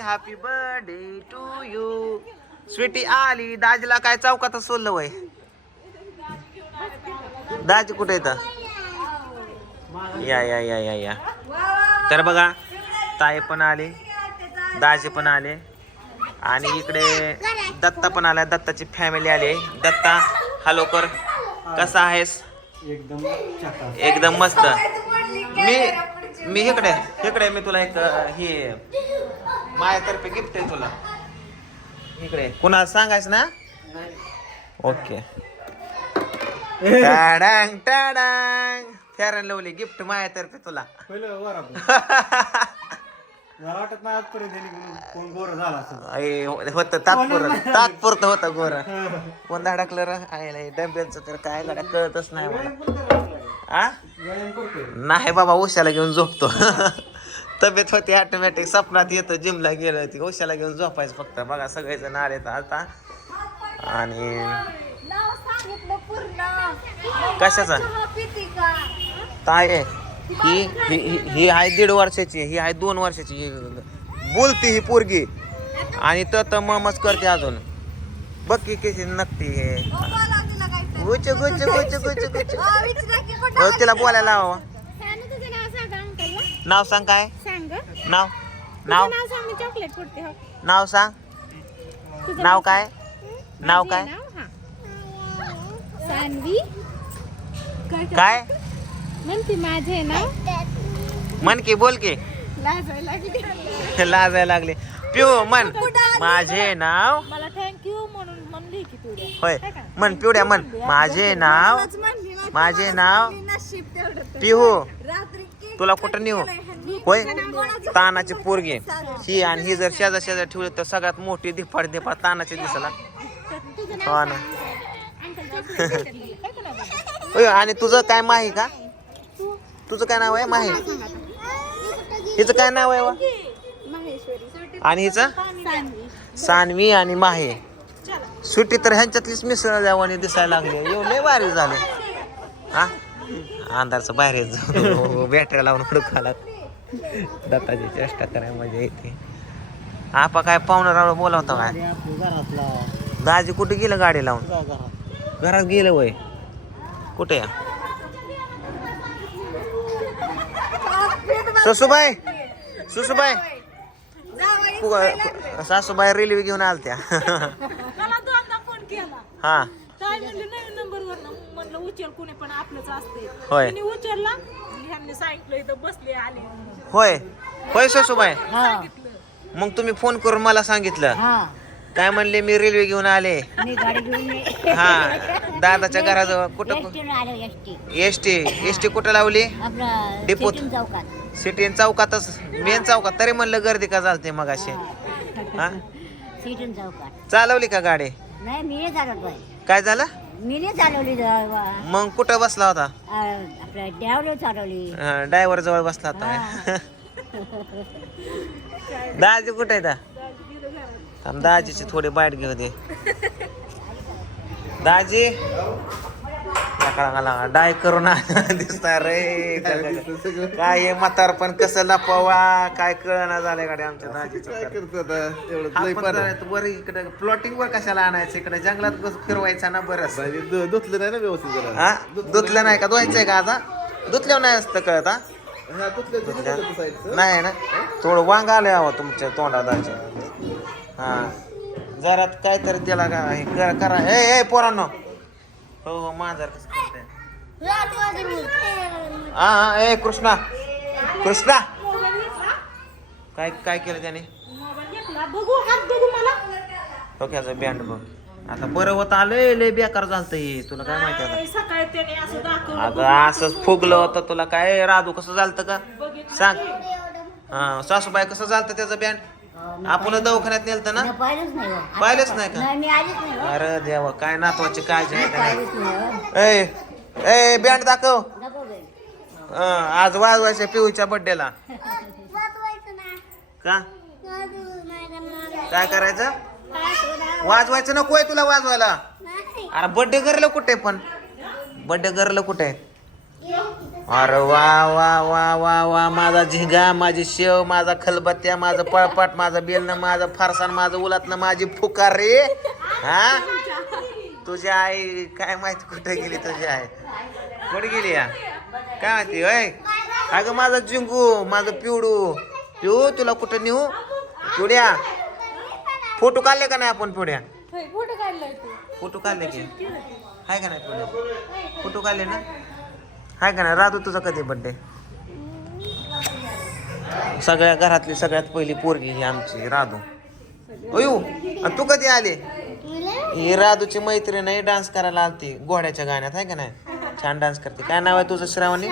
Happy birthday to you sweety आली दाजीला काय चौकात सोडलं वय? दाजी कुठे येतं या या या या या. तर बघा ताई पण आले दाजी पण आले. आणि इकडे दत्ता पण आला दत्ताची फॅमिली आली दत्ता हॅलो कर. कसा आहेस? एकदम एकदम मस्त. मी मी इकडे इकडे मी तुला एक हे माझ्यातर्फे गिफ्ट आहे तुला. इकडे. कुणाला सांगायचं ना? ओके. टाडांग टाडांग. फेरन लवली गिफ्ट माझ्यातर्फे तुला. वाटत नाही कोण- गोर झाला होत तात्पुरत. तात्पुरत होतं गोर. कोण धडकलं र? आयला हे डब्याचं तर काय गड्या कळतच नाही मला. नाही बाबा उशाला घेऊन झोपतो. तब्येत होती ऑटोमॅटिक सपनात येतं जिमला गेलं ती उशाला घेऊन झोपायचं फक्त. बघा सगळेजण आले तर आता. आणि कशाचं? ताय. ही ही आहे दीड वर्षाची ही आहे दोन वर्षाची. बोलती ही पोरगी. आणि तर तर ममच करते अजून. बघ की कशी नक्की हे. तिला. गुच गुच गुच गुच गुच कुठं हो तिला बोलायला लावा सांग तुझं नाव सांग अंकलला नाव सांग काय? सांग नाव? नाव? नाव सांग मी चॉकलेट फोडते हो. नाव सांग. तुझं नाव काय? नाव काय? नाव? हा. सान्वी. काय काय? म्हणते माझे नाव? मन की बोल की. लाजायला लागली. लाजायला लागले. पिऊ मन माझे नाव? मला थँक्यू म्हणून म्हणली की तुला होय. मन पिवड्या मन माझे नाव? माझे नाव? नशीब तेवढं पिहू. तुला कुठं नेऊ? होय? तानाची पोरगी. ही आणि ही जर शेजार शेजार ठेवली तर सगळ्यात मोठी दिफाड दिफाड तानाची दिसला हो ना. होय आणि तुझं काय माही का? तुझं काय नाव आहे माही? हिचं काय नाव आहे वा? आणि हिचं? सानवी आणि माहे. सुट्टी तर ह्यांच्यातलीच मिसळ द्यावं दिसायला लागली. एवढे लय भारी झाले. हा? अंधारचं बाहेर येत जाऊ बॅटऱ्या लावून हुडकाला दत्ताची चेष्टा करायला मजा येते. आपा काय पाहुणं राव बोलावता काय? दाजी कुठे गेलं गाडी लावून? जा घरात. घरात गेलं वय. कुठे? या ससूबाई? सुसूबाई सासूबाई रेल्वे घेऊन आलत्या. हा. उचल कोणी पण आपलंच असते होय. उचलला ह्यांनी सांगितलं इथं बसले आले. होय. होय ससूबाई. मग तुम्ही फोन करून मला सांगितलं. हा. काय म्हणले मी रेल्वे घेऊन आले. मी गाडी घेऊन ये- हा. दादाच्या घराजवळ कुठं? एसटीनं आलो ST. S T S T कुठं लावली? आपला डिपोत. सिटीन चौकात. सिटी चौकातच. मेन चौकात. तरी म्हणलं गर्दी का चालते मग अशी हा. सिटीन चौकात. चालवली का गाडी? नाही मी नाही चालवतोय काय झालं? मी नाही चालवली ज- वा- मग कुठं बसला होता? आपल्या चालवली. ड्रायव्हर जवळ बसला होता. दाजी कुठे आहे दा दाजीची थोडी बाईट घेऊ दे. दाजी? लका डाय करून दिसता रे काय हे म्हातार पण कसं लपवा काय कळना झालंय गाडी आमच्या दाजीचं वर इकडे प्लॉटिंग वर कशाला आणायचं? इकडे जंगलात फिरवायचा ना बरंच. धुतलं नाही ना व्यवस्थित हा? धुतलं नाही का? धुवायचंय का आता? धुतल्यावर नाही असतं कळत हा? नाही ना? थोडं वांग आलंय हवं तुमच्या तोंडादाचे हा. जरा काहीतरी त्याला का? हे करा करा. ए ए पोरांनो. हो हो मांजर कसं करते हा हा ए कृष्णा. कृष्णा. काय काय केलं त्याने? बघू हात बघू मला. डोक्याचं बँड बघ. आता बरं होत आलंय लय बेकार झालत हे तुला काय माहिती आता? काय सकाळी त्याने असं दाखवलं अगं असंच फुगलं होतं तुला. काय राधू कसं झालतं का? सांग. हा सासूबाई कसं झालतं त्याचं बँड? आपण दवाखान्यात नेलतं ना पाहिलंच नाही हो. पाहिलंच नाही का नाही मी आलीच नाही हो. अरे देवा काय नातवाची काळजी नाही? पाहिलंच नाही हो. ए ए बँड दाखव नको बाई. हं, आज वाजवायच्या पिऊच्या बर्थडेला का काय करायचं वाजवायचं नकोय तुला वाजवायला अरे बर्थडे करलं कुठे पण बर्थडे करलं कुठे अरे वा वा वा वा वा. माझा झिंगा माझी शेव माझा खलबत्त्या माझं पळपाट माझं बेलणं माझं फारसाण माझं उलातनं माझी फुकार रे. हा? तुझी आई काय माहिती कुठे गेली तुझी आई? कुठे गेली या? काय माहिती होय? अगं माझा जिंगू माझं पिवडू पिऊ तुला कुठं नेऊ? पिवड्या फोटो काढले का नाही आपण पिवड्या फोटो काढले की? हाय का नाही पिवड्या फोटो काढले ना? हाय का नाही? राधू तुझा कधी बड्डे सगळ्या घरातली सगळ्यात पहिली पोरगी ही आमची राधू. अयो आणि तू कधी आले? ही राधूची मैत्रीण आहे डान्स करायला आलती घोड्याच्या गाण्यात आहे का नाही? छान डान्स करते. काय नाव आहे तुझं श्रावणी?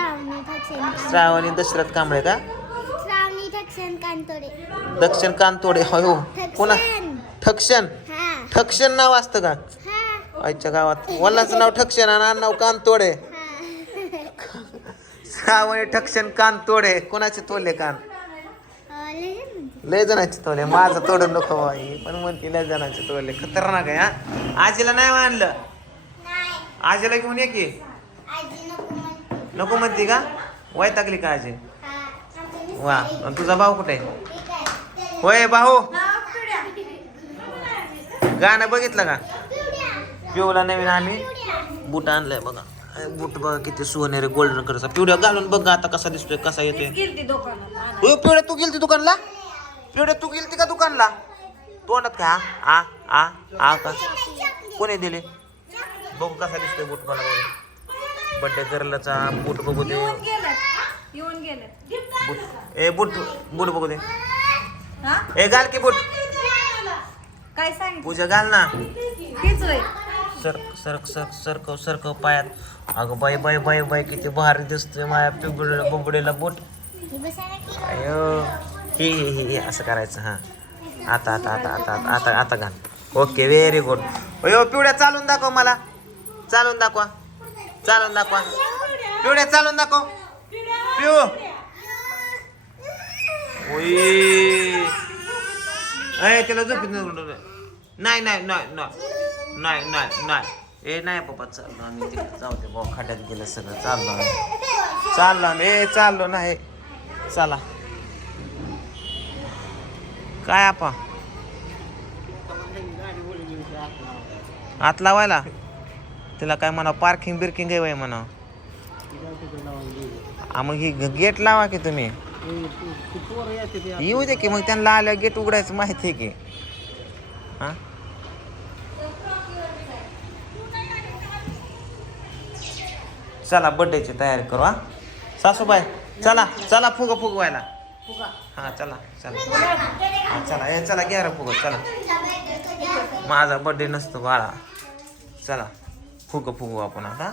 श्रावणी दशरथ कांबळे का? दक्षिण कांतोडे. अयो. कोणा? ठक्षण. हा. ठक्षण नाव असतं का? हा. आईच्या गावात. वल्लाचं नाव ठक्षण आणि नाव कांतोडे. हा श्रावणी ठक्षण कांतोडे कोणाचे तोले कान. लय जणांचे तोले माझं तोडून नको बाई. पण म्हणते लय जणांचे तोले खतरनाक आहे हा? आजीला नाही मानलं? आजीला घेऊन ये की. नको म्हणते. का? वैतागली का आजी? हा. वा. आणि तुझा भाऊ कुठे. होय भाऊ. गाणं बघितलं का? पिवला नवीन आम्ही. बूट आणलंय बघा. बूट बघा किती सोनेरी गोल्डन कलरचा पिवड्या घालून बघ आता कसा दिसतोय कसा येतोय. गेलती दुकानात. पिवड्या तू गेलती दुकानला? पिवड्या तू गेलती का दुकानला? तोंडात का आ आ आ का? कोणी दिले? बघू कसा दिसतोय बूट मला बघू बड्डे गर्लचा बूट बघू दे. येऊन गेलं बूट ए बूट बूट बघू दे. हा? ए घाल की बूट. काय सांगितलं? पूजा घाल ना. तेच होय. सरक सरक सरक सरक सरकव पायात. अगं बाई बाई बाई बाई किती भारी दिसतोय माझ्या पिंबुडीला बुंबुडीला बूट. अयो हे हे हे असं करायचं हां. आता आता आता आता आता आता आता घाल. ओके व्हेरी गुड अयो पिवड्या चालून दाखव मला. चालून दाखवा. चालून दाखवा. पिवड्या चालून दाखव. पिऊ ओई. अय त्याला झोपीत नाही नाही नाही. नाही नाही नाही. ए नाही पप्पा चाललो आम्ही तिकडे. जाऊ दे बाबा खड्यात गेलं सगळं. चाललो आम्ही. चाललो आम्ही. ए चाललो नाही. चला. काय आपा? आत लावायला? तिला काय म्हणा पार्किंग बिर्किंग आहे म्हणा मग ही गेट लावा की तुम्ही? येऊ दे की मग त्यांना आल्यावर गेट उघडायचं माहिती आहे की. हा? चला बड्डेची तयारी करू हा. सासूबाई चला चला फुग फुगवायला. हा चला चला. हा चला या चला घ्या फुग चला. माझा बड्डे नसतो बाळा. चला फुग फुगू आपण आता.